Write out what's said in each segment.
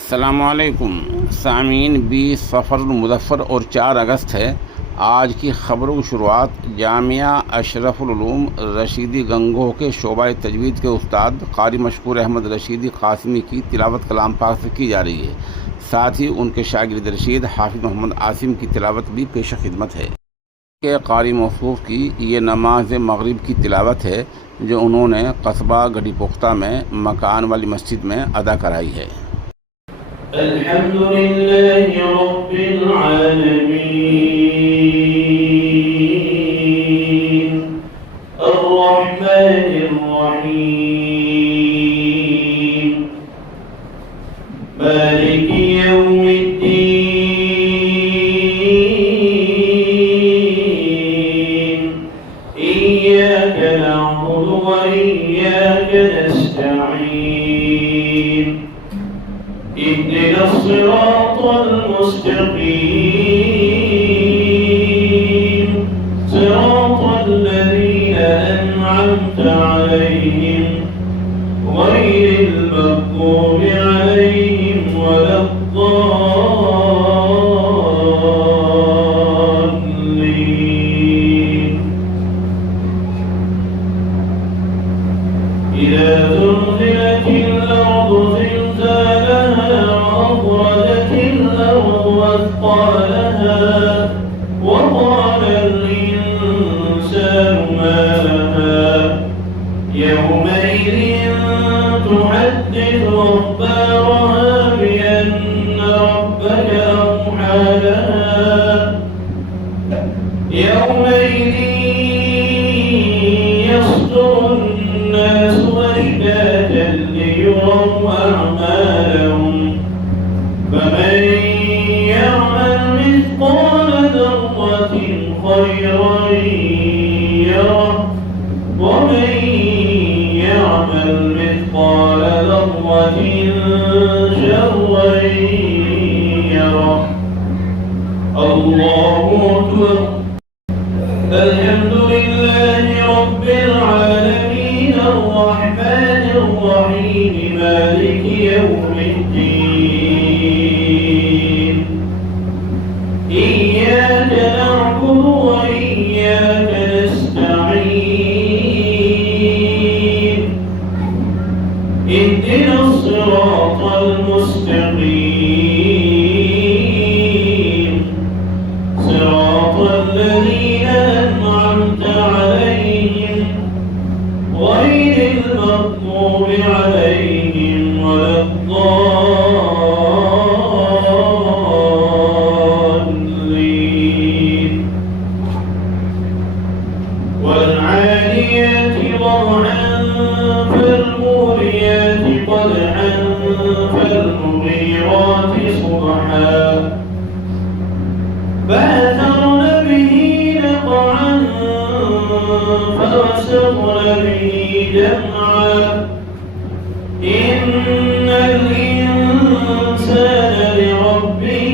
अस्सलामुअलैकुम सामीन। 20 सफ़र मुज़फ़्फ़र और 4 अगस्त है। आज की ख़बरों की शुरुआत जामिया अशरफुल उलूम रशीदी गंगोह के शोबा तजवीद के उस्ताद क़ारी मशकूर अहमद रशीदी क़ासिमी की तिलावत कलाम पाक से की जा रही है। साथ ही उनके शागिर्द रशीद हाफिज़ मोहम्मद आसिम की तिलावत भी पेश खिदमत है। के क़ारी मौसूफ़ की ये नमाज मग़रिब की तिलावत है जो उन्होंने कस्बा गढ़ी पुख्ता में मकान वाली मस्जिद में अदा कराई है। अल्हम्दुलिल्लाहि रब्बिल आलमीन अर्रहमानिर रहीम मालिकी यौमिद्दीन इय्याका नअबुदु व इय्याका नस्तईन اهدنا الصراط المستقيم صراط الذين أنعمت عليهم غير المغضوب عليهم ولا الضالين إذا زلزلت الأرض زلزالها وأخرجت الأرض أثقالها وقال الإنسان ما لها يومئذ تحدث أخبارها بأن ربك أوحى لها يومئذ يصدر الناس أشتاتا ليروا أعمالهم فمن يعمل مثقال ذرة خيرا يره ومن يعمل مثقال ذرة شرا يره الله أكبر الحمد لله رب العالمين الرحمن الرحيم مالك يوم الدين إياك نعبد وإياك نستعين اهدنا الصراط المستقيم صراط الذين أنعمت عليهم غير المغضوب عليهم ولا الضالين والعاديات ضبحا فالموريات قدحا فالمغيرات صبحا فأثرن به نقعا فوسطن به جمعا إن الإنسان لربه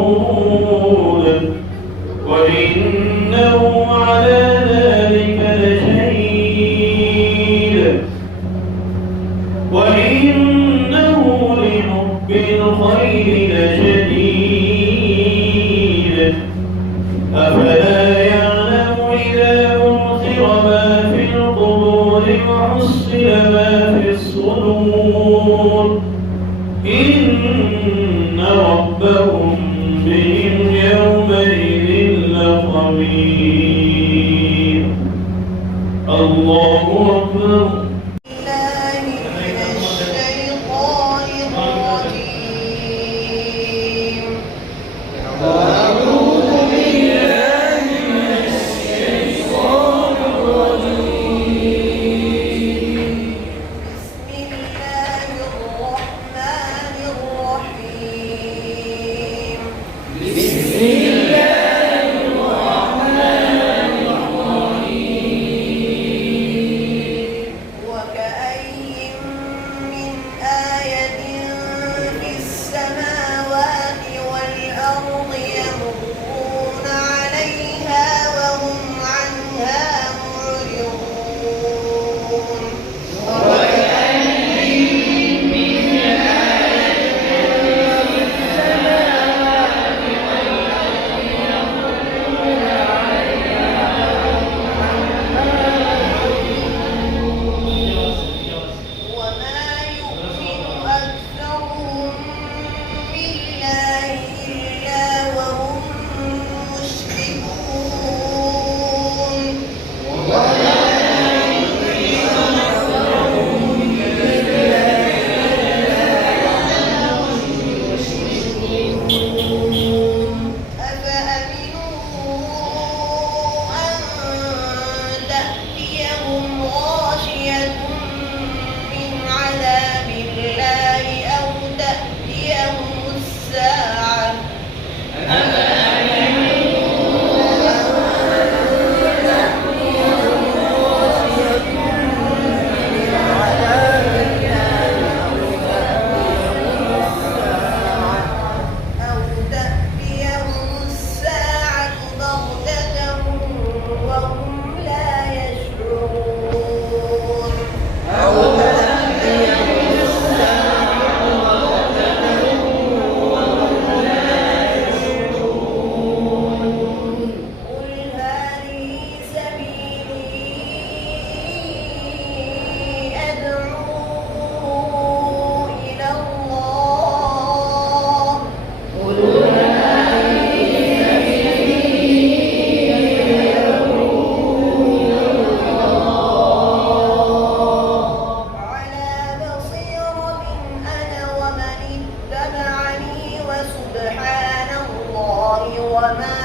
لكنود وإنه على ذلك لشهيد وإنه لحب الخير لشديد أفلا يعلم إذا بعثر ما في القبور وحصل ما في الصدور إن ربهم بهم يومئذ لخبير الله أكبر وما